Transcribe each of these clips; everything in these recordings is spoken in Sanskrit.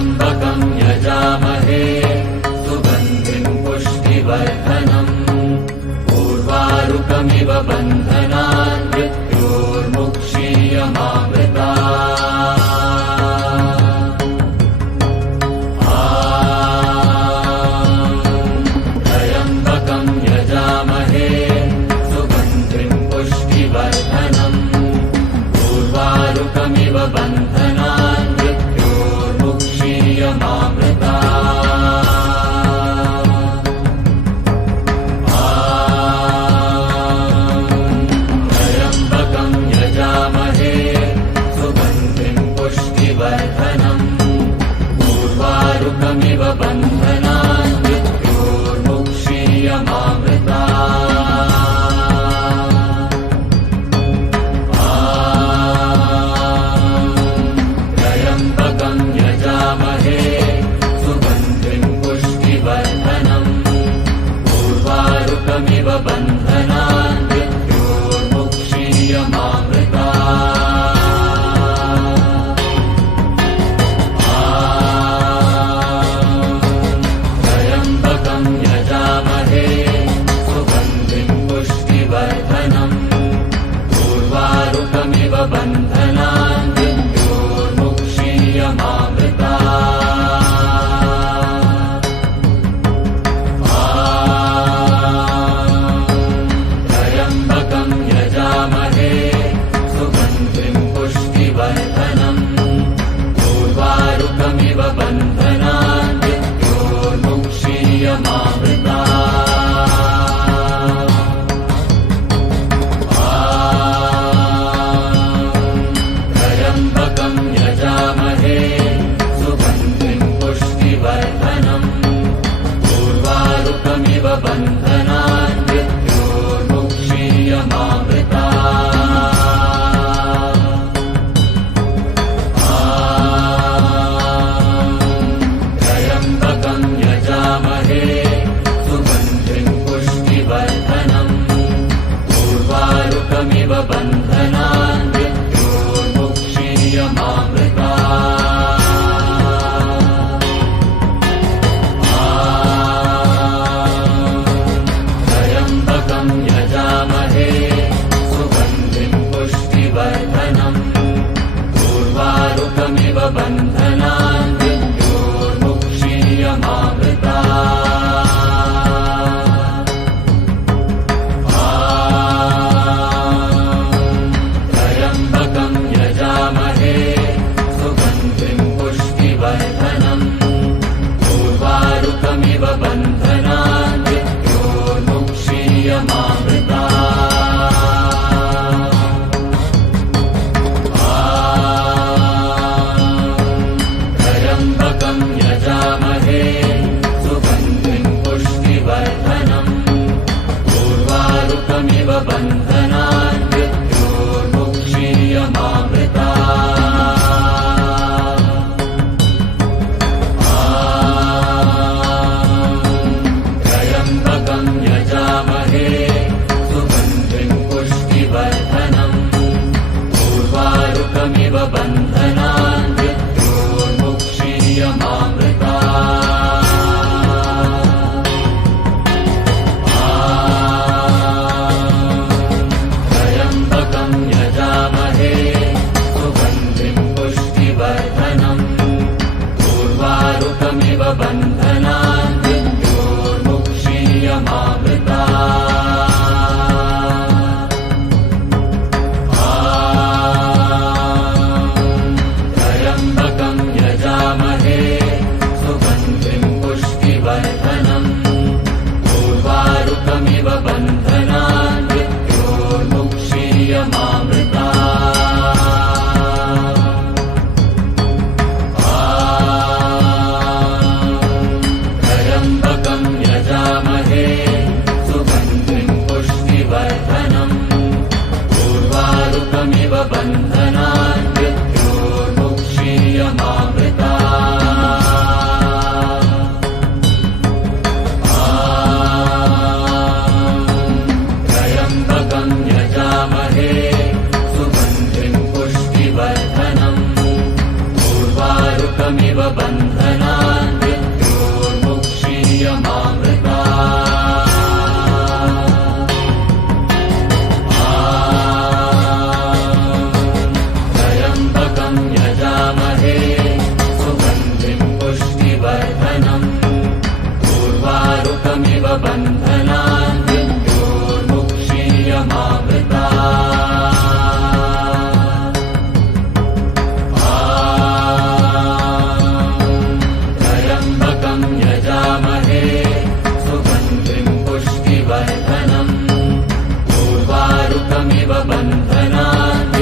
त्र्यम्बकं यजामहे सुगन्धिं पुष्टिवर्धनम् उर्वारुकमिव बन्धनान् मृत्योर्मुक्षीयमामृतात् त्र्यम्बकं यजामहे सुगन्धिं पुष्टिवर्धनम् उर्वारुकमिव बन्धनान् त्र्यम्बकं यजामहे सुगन्धिं पुष्टिवर्धनम् उर्वारुकमिव बन्धनान् मृत्योर्मुक्षीयमामृतात् त्र्यम्बकं यजामहे सुगन्धिं पुष्टिवर्धनम् उर्वारुकमिव बन्धनान् त्र्यम्बकं यजामहे सुगन्धिं पुष्टिवर्धनम् उर्वारुकमिव बन्धनान् त्र्यम्बकं यजामहे सुगन्धिं पुष्टिवर्धनम् उर्वारुकमिव बन्धनान् त्र्यम्बकं यजामहे सुगन्धिं पुष्टिवर्धनम् उर्वारुकमिव बन्धनान् त्र्यम्बकं यजामहे सुगन्धिं पुष्टिवर्धनम् उर्वारुकमिव बन्धनान् त्र्यम्बकं यजामहे सुगन्धिं पुष्टिवर्धनम् उर्वारुकमिव बन्धनान् त्र्यम्बकं यजामहे सुगन्धिं पुष्टिवर्धनम् उर्वारुकमिव बन्धनान् त्र्यम्बकं यजामहे सुगन्धिं पुष्टिवर्धनम् उर्वारुकमिव बन्धनान् त्र्यम्बकं उर्वारुकमिव बन्धनान् मृत्योर्मुक्षीयमामृतात् त्र्यम्बकं यजामहे सुगन्धिं पुष्टिवर्धनम् उर्वारुकमिव बन्धनान् त्र्यम्बकं यजामहे सुगन्धिं पुष्टिवर्धनम् उर्वारुकमिव बन्धनान्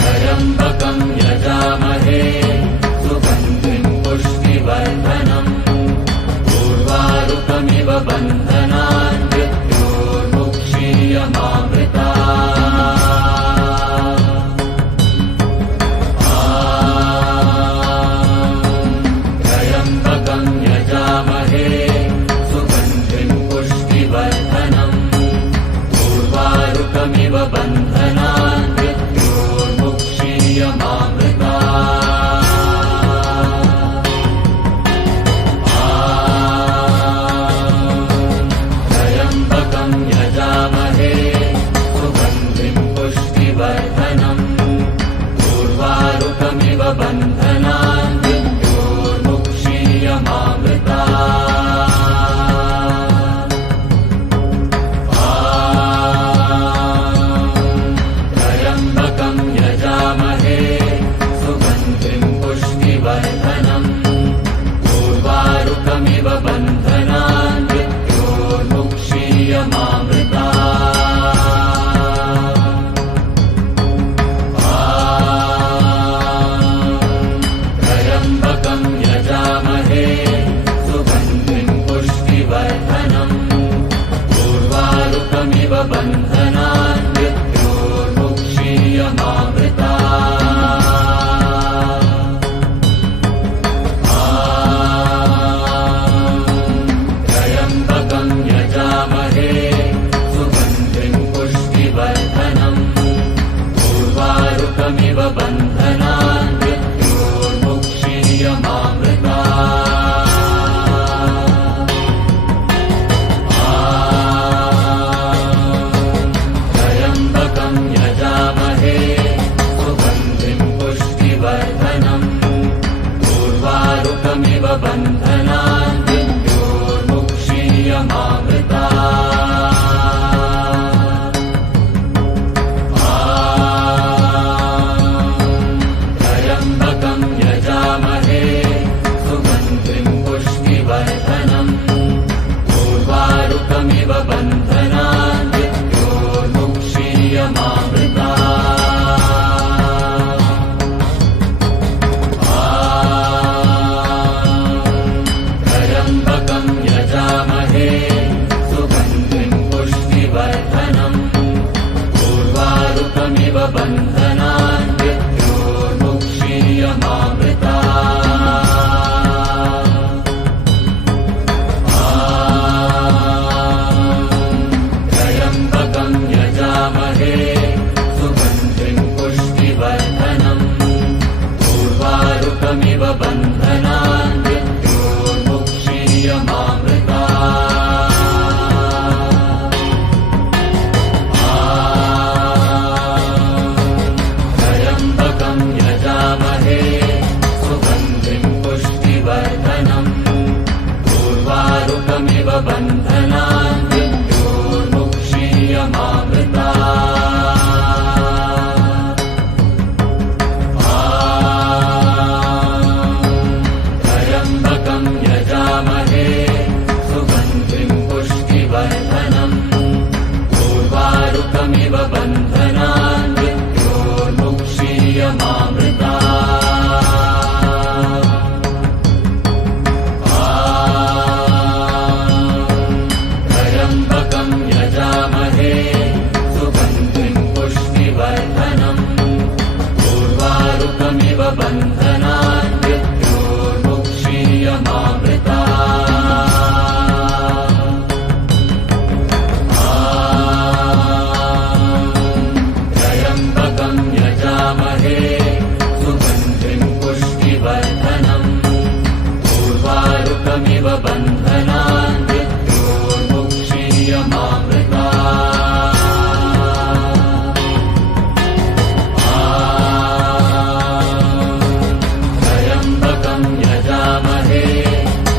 त्र्यम्बकं यजामहे सुगन्धिं पुष्टिवर्धनम् उर्वारुकमिव बन्धनान् त्र्यम्बकं यजामहे सुगन्धिं पुष्टिवर्धनम् उर्वारुकमिव बन्धनान् त्र्यम्बकं यजामहे सुगन्धिं पुष्टिवर्धनम् उर्वारुकमिव बन्धनान् त्र्यम्बकं यजामहे सुगन्धिं पुष्टिवर्धनम् उर्वारुकमिव बन्धनान् त्र्यम्बकं यजामहे सुगन्धिं पुष्टिवर्धनम् उर्वारुकमिव बन्धनान् त्र्यम्बकं यजामहे सुगन्धिं पुष्टिवर्धनम् उर्वारुकमिव बन्धनान् त्र्यम्बकं यजामहे सुगन्धिं पुष्टिवर्धनम् उर्वारुकमिव बन्धनान् त्र्यम्बकं यजामहे सुगन्धिं पुष्टिवर्धनम् उर्वारुकमिव बन्धनान् त्र्यम्बकं यजामहे सुगन्धिं पुष्टिवर्धनम् उर्वारुकमिव बन्धनान् मुक्षीयमामृता त्र्यम्बकं यजामहे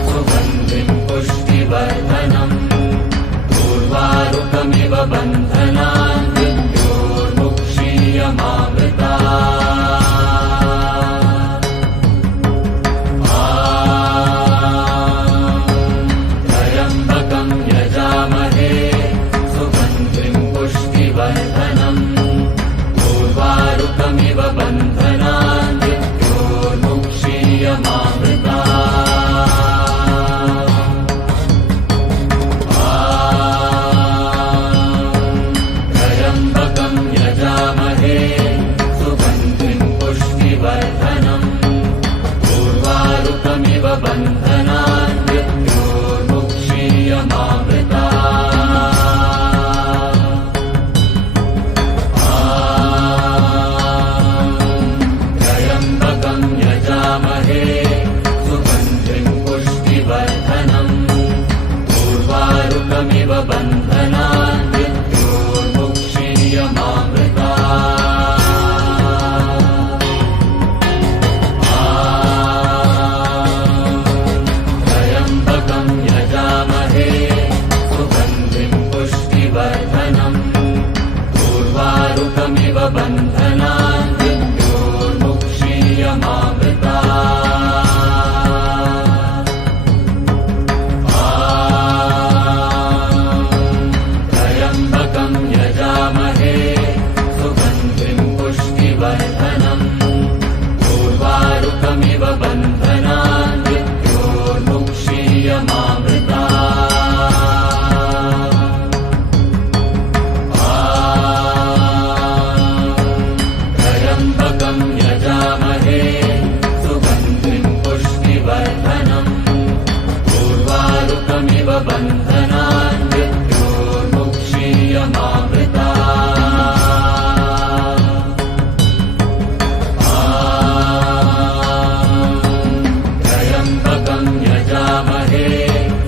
सुगन्धिं पुष्टिवर्धनम् उर्वारुकमिव बन्धनान् मृत्योर्मुक्षीयमामृता त्र्यम्बकं यजामहे सुगन्धिं पुष्टिवर्धनम् उर्वारुकमिव बन्धनान् मृत्योर्मुक्षीयमामृता त्र्यम्बकं यजामहे सुगन्धिं पुष्टिवर्धनम् उर्वारुकमिव बन्धनान् मृत्योर्मुक्षीयमामृता त्र्यम्बकं यजामहे सुगन्धिं पुष्टिवर्धनम् उर्वारुकमिव बन्धनान् मृत्योर्मुक्षीयमामृता त्र्यम्बकं यजामहे सुगन्धिं पुष्टिवर्धनम् उर्वारुकमिव बन्धनान् मृत्योर्मुक्षीयमामृता त्र्यम्बकं यजामहे सुगन्धिं पुष्टिवर्धनम् उर्वारुकमिव बन्धनान् मृत्योर्मुक्षीयमामृता त्र्यम्बकं यजामहे सुगन्धिं पुष्टिवर्धनम् उर्वारुकमिव बन्धनान् मृत्योर्मुक्षीयमामृता त्र्यम्बकं यजामहे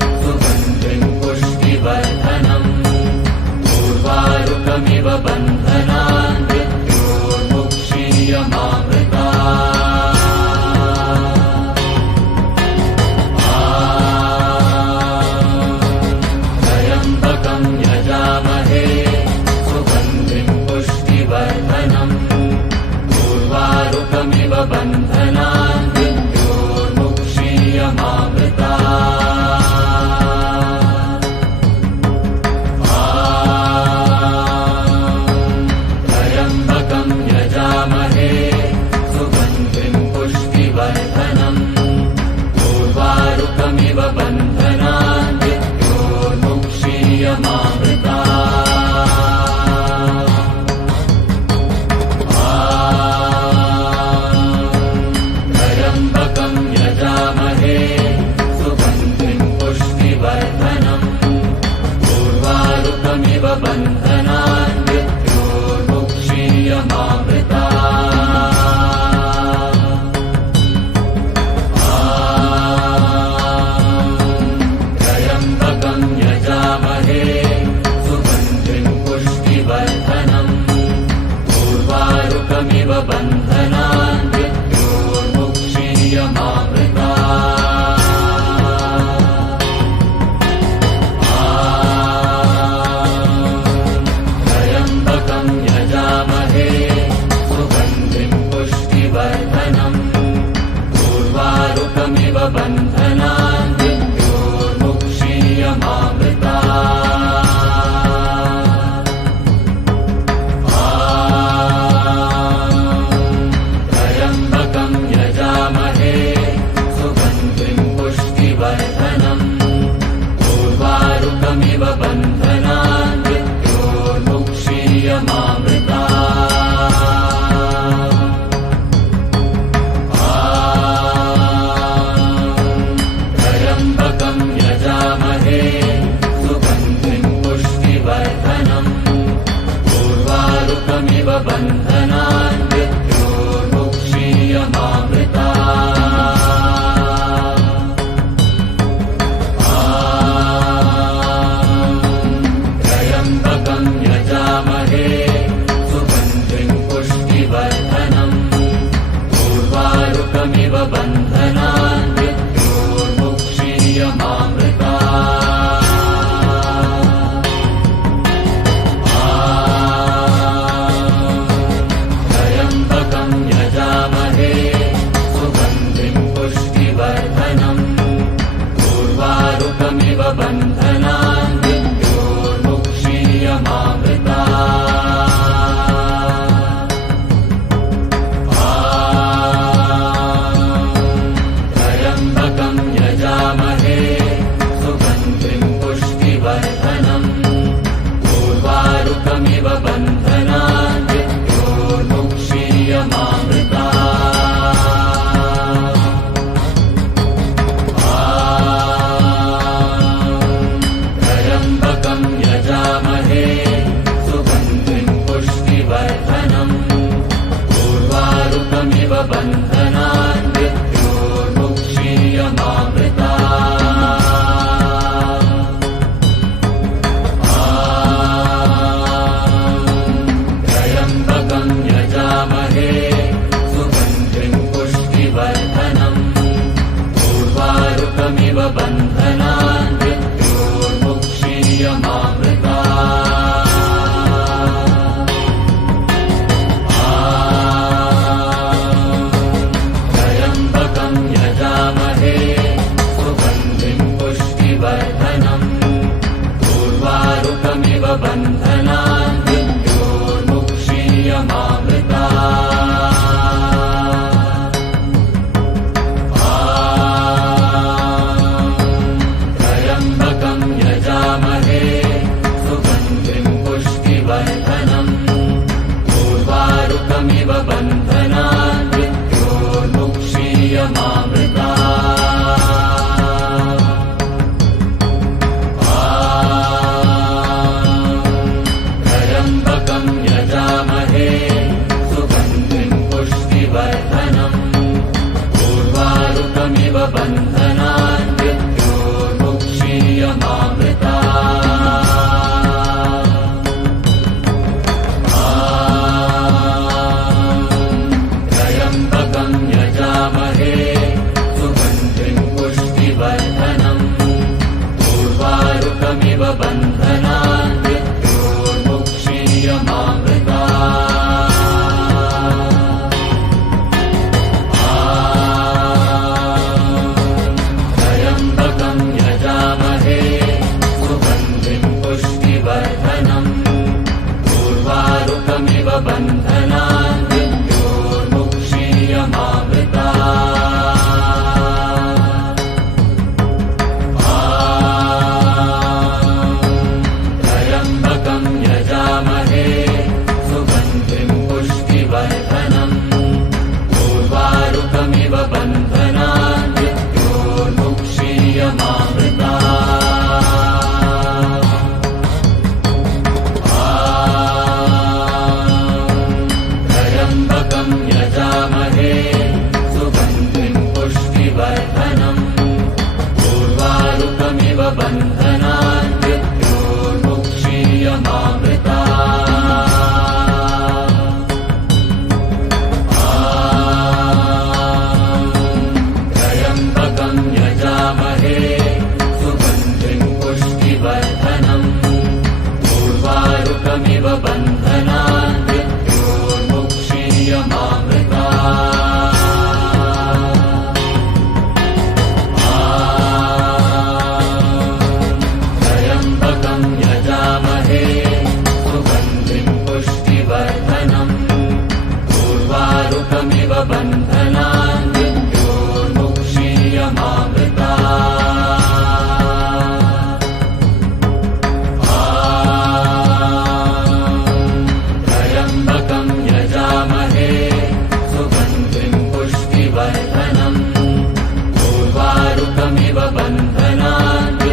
सुगन्धिं पुष्टिवर्धनम् उर्वारुकमिव बन्धनान् मृत्योर्मुक्षीयमामृता त्र्यम्बकं यजामहे सुगन्धिं पुष्टिवर्धनम् उर्वारुकमिव बन्धनान् मृत्योर्मुक्षीयमामृता त्र्यम्बकं यजामहे सुगन्धिं पुष्टिवर्धनम् उर्वारुकमिव बन्धनान् मृत्योर्मुक्षीयमामृता त्र्यम्बकं यजामहे सुगन्धिं पुष्टिवर्धनम् उर्वारुकमिव बन्धनान् मृत्योर्मुक्षीयमामृता त्र्यम्बकं यजामहे सुगन्धिं पुष्टिवर्धनम् उर्वारुकमिव बन्धनान् मृत्योर्मुक्षीयमामृता त्र्यम्बकं यजामहे सुगन्धिं पुष्टिवर्धनम् उर्वारुकमिव बन्धनान् मृत्योर्मुक्षीयमामृता त्र्यम्बकं यजामहे सुगन्धिं पुष्टिवर्धनम् उर्वारुकमिव बन्धनान् मृत्योर्मुक्षीयमामृता त्र्यम्बकं यजामहे सुगन्धिं पुष्टिवर्धनम् उर्वारुकमिव बन्धनान् मृत्योर्मुक्षीयमामृता त्र्यम्बकं यजामहे सुगन्धिं पुष्टिवर्धनम् उर्वारुकमिव बन्धनान् मृत्योर्मुक्षीयमामृतात् त्र्यम्बकं यजामहे सुगन्धिं पुष्टिवर्धनम् उर्वारुकमिव बन्धनान् त्र्यम्बकं यजामहे सुगन्धिं पुष्टिवर्धनम् उर्वारुकमिव बन्धनान् त्र्यम्बकं यजामहे सुगन्धिं पुष्टिवर्धनम् उर्वारुकमिव बन्धनान् त्र्यम्बकं यजामहे सुगन्धिं पुष्टिवर्धनम् उर्वारुकमिव बन्धनान् त्र्यम्बकं यजामहे सुगन्धिं पुष्टिवर्धनम् उर्वारुकमिव बन्धनान् त्र्यम्बकं यजामहे सुगन्धिं पुष्टिवर्धनम् उर्वारुकमिव बन्धनान् त्र्यम्बकं यजामहे सुगन्धिं पुष्टिवर्धनम् उर्वारुकमिव बन्धनान् त्र्यम्बकं यजामहे सुगन्धिं पुष्टिवर्धनम् उर्वारुकमिव बन्धनान् त्र्यम्बकं यजामहे सुगन्धिं पुष्टिवर्धनम् उर्वारुकमिव बन्धनान् त्र्यम्बकं यजामहे सुगन्धिं पुष्टिवर्धनम् उर्वारुकमिव बन्धनान् त्र्यम्बकं यजामहे सुगन्धिं पुष्टिवर्धनम् उर्वारुकमिव बन्धनान्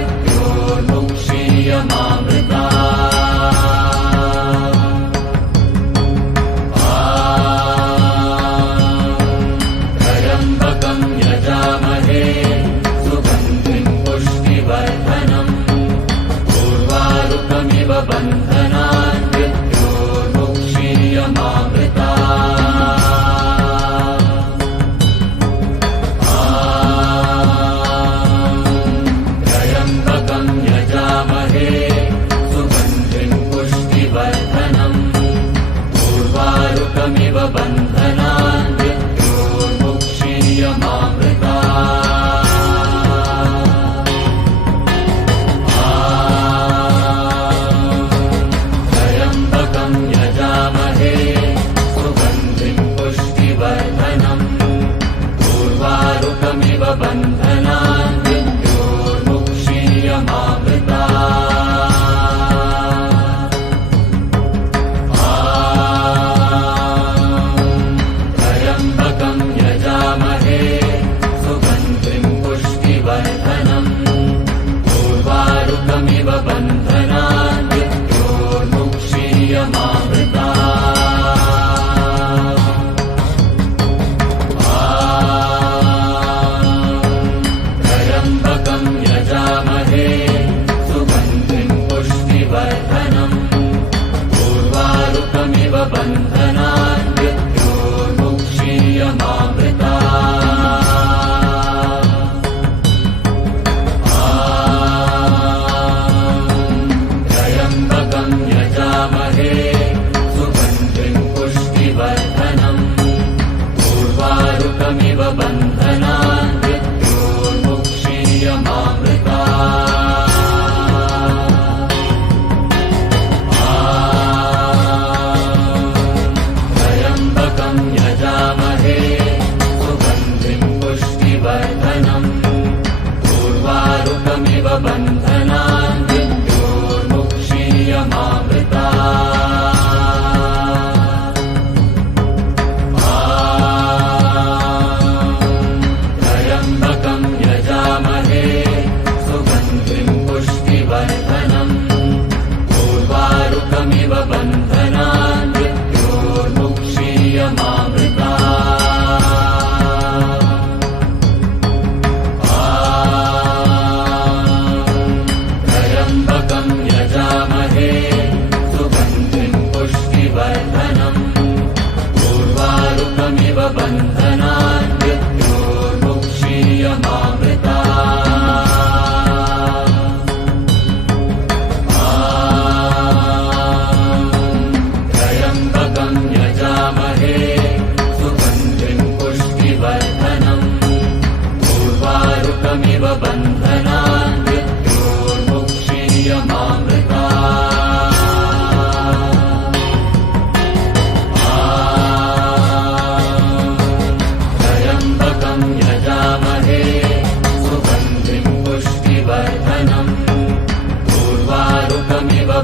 त्र्यम्बकं यजामहे सुगन्धिं पुष्टिवर्धनम् उर्वारुकमिव बन्धनान् त्र्यम्बकं यजामहे सुगन्धिं पुष्टिवर्धनम् उर्वारुकमिव बन्धनान्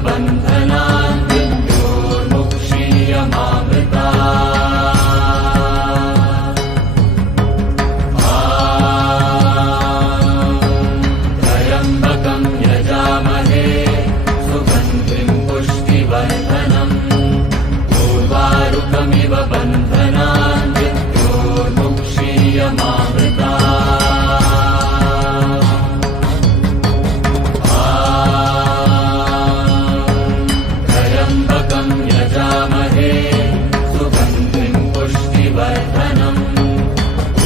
बन्धनान् मृत्योर्मुक्षीयमामृतात् त्र्यम्बकं यजामहे सुगन्धिं पुष्टिवर्धनम् उर्वारुकमिव बन्धनान् मृत्योर्मुक्षीयमामृतात् त्र्यम्बकं यजामहे सुगन्धिं पुष्टिवर्धनम्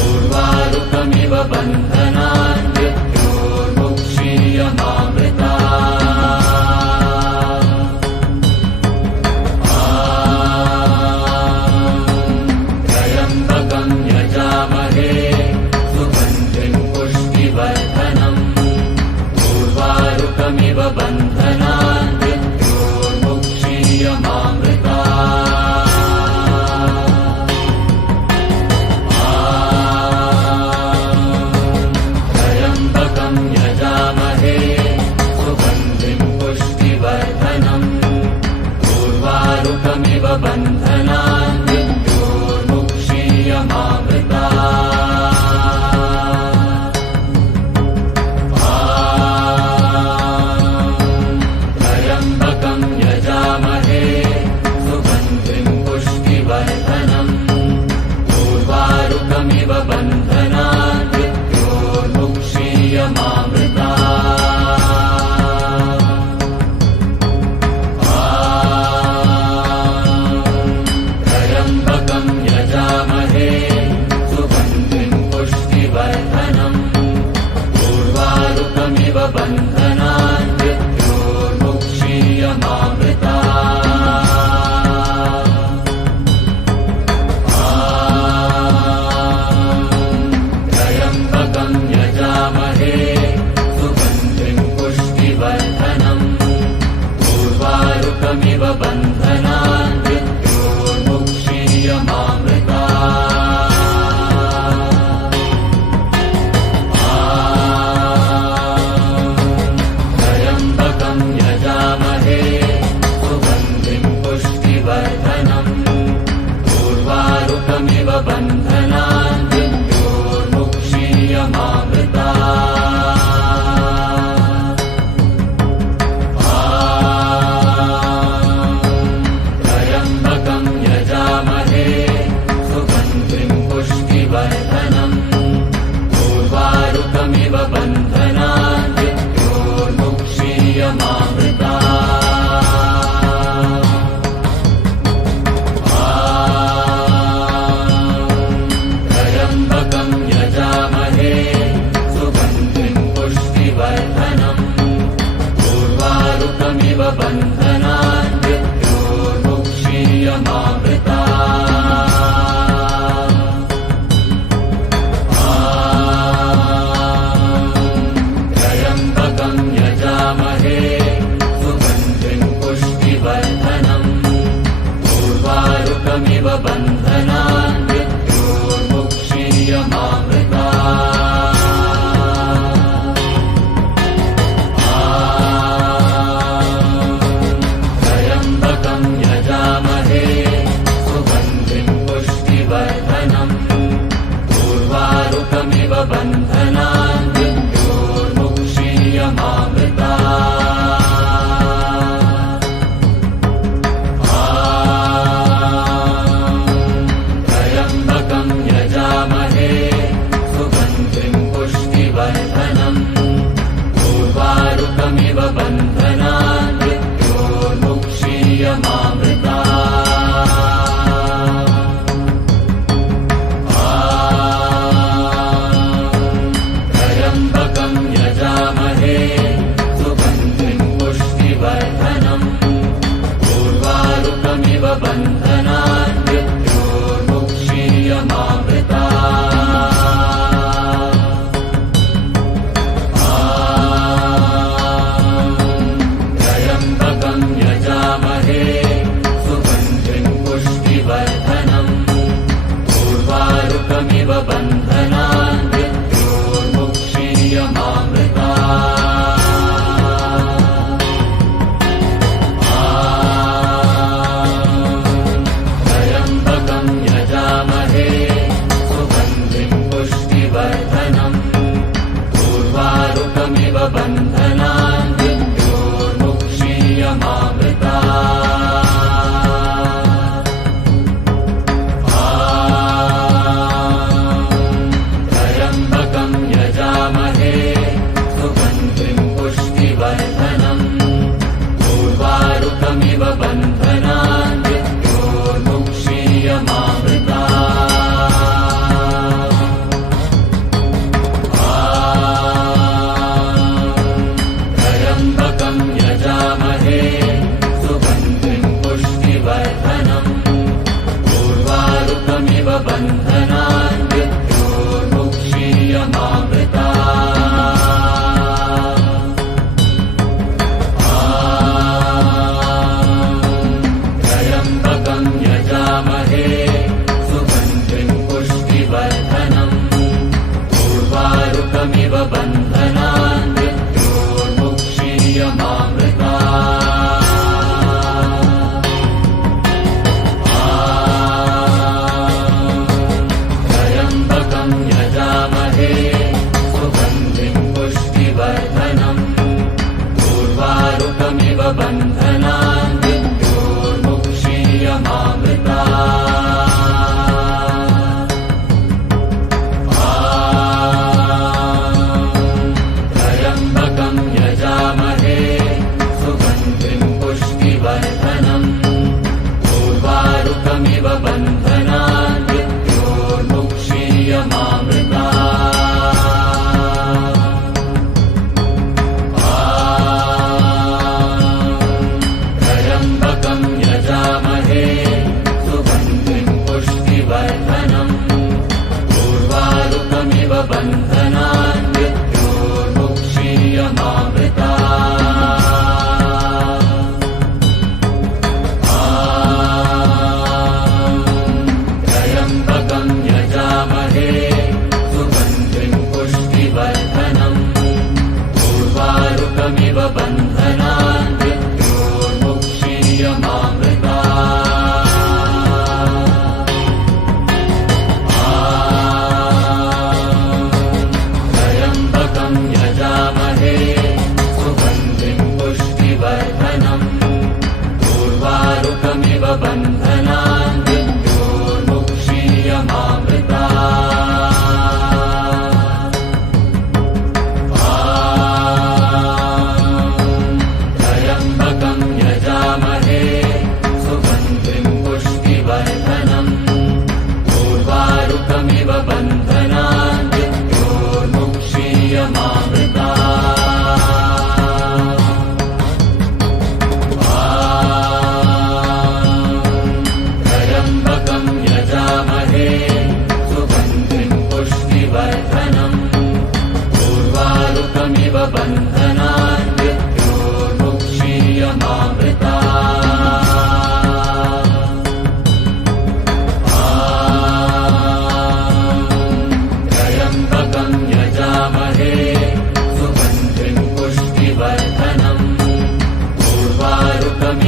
उर्वारुकमिव बन्धनान् त्र्यम्बकं यजामहे सुगन्धिं पुष्टिवर्धनम् उर्वारुकमिव बन्धनान् त्र्यम्बकं यजामहे सुगन्धिं पुष्टिवर्धनम् उर्वारुकमिव बन्धनान् त्र्यम्बकं यजामहे सुगन्धिं पुष्टिवर्धनम् उर्वारुकमिव बन्धनान् त्र्यम्बकं यजामहे सुगन्धिं पुष्टिवर्धनम् उर्वारुकमिव बन्धनान् त्र्यम्बकं यजामहे सुगन्धिं पुष्टिवर्धनम् उर्वारुकमिव बन्धनान् त्र्यम्बकं यजामहे सुगन्धिं पुष्टिवर्धनम् उर्वारुकमिव बन्धनान् त्र्यम्बकं यजामहे सुगन्धिं पुष्टिवर्धनम् उर्वारुकमिव बन्धनान् त्र्यम्बकं यजामहे सुगन्धिं पुष्टिवर्धनम् उर्वारुकमिव बन्धनान् त्र्यम्बकं यजामहे सुगन्धिं पुष्टिवर्धनम् उर्वारुकमिव बन्धनान् त्र्यम्बकं यजामहे सुगन्धिं पुष्टिवर्धनम् उर्वारुकमिव बन्धनान्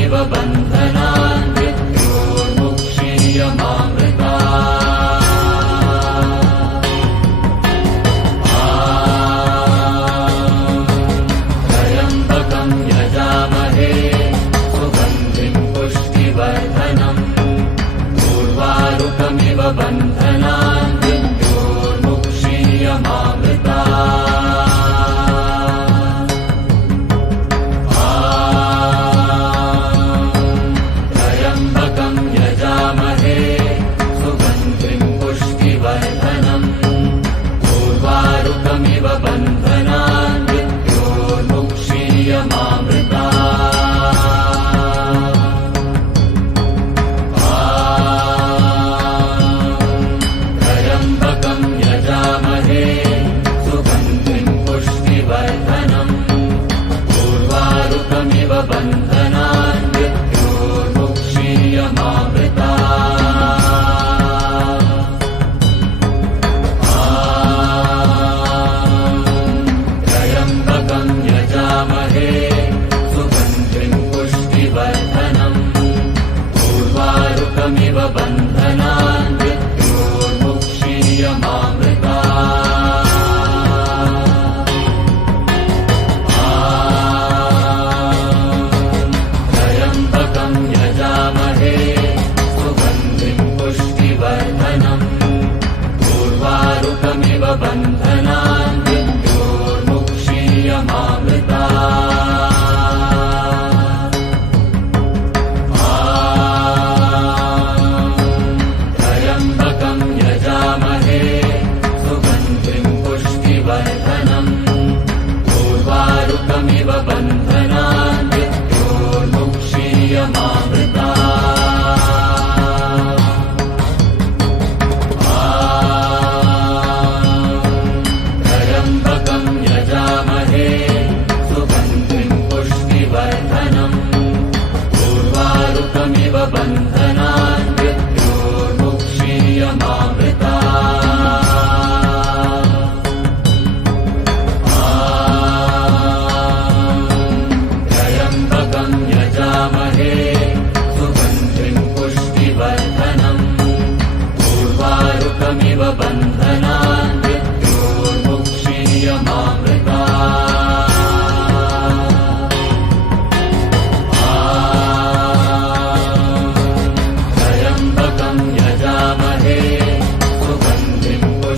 उर्वारुकमिव बन्धनान् मृत्योर्मुक्षीयमामृतात् त्र्यम्बकं यजामहे सुगन्धिं पुष्टिवर्धनम् उर्वारुकमिव बन्धनान् त्र्यम्बकं यजामहे सुगन्धिं पुष्टिवर्धनम् उर्वारुकमिव बन्धनान् त्र्यम्बकं यजामहे सुगन्धिं पुष्टिवर्धनम् उर्वारुकमिव बन्धनान् त्र्यम्बकं यजामहे सुगन्धिं पुष्टिवर्धनम् उर्वारुकमिव बन्धनान् त्र्यम्बकं यजामहे सुगन्धिं पुष्टिवर्धनम् उर्वारुकमिव बन्धनान् त्र्यम्बकं यजामहे सुगन्धिं पुष्टिवर्धनम् उर्वारुकमिव बन्धनान् मृत्योर्मुक्षीयमामृतात्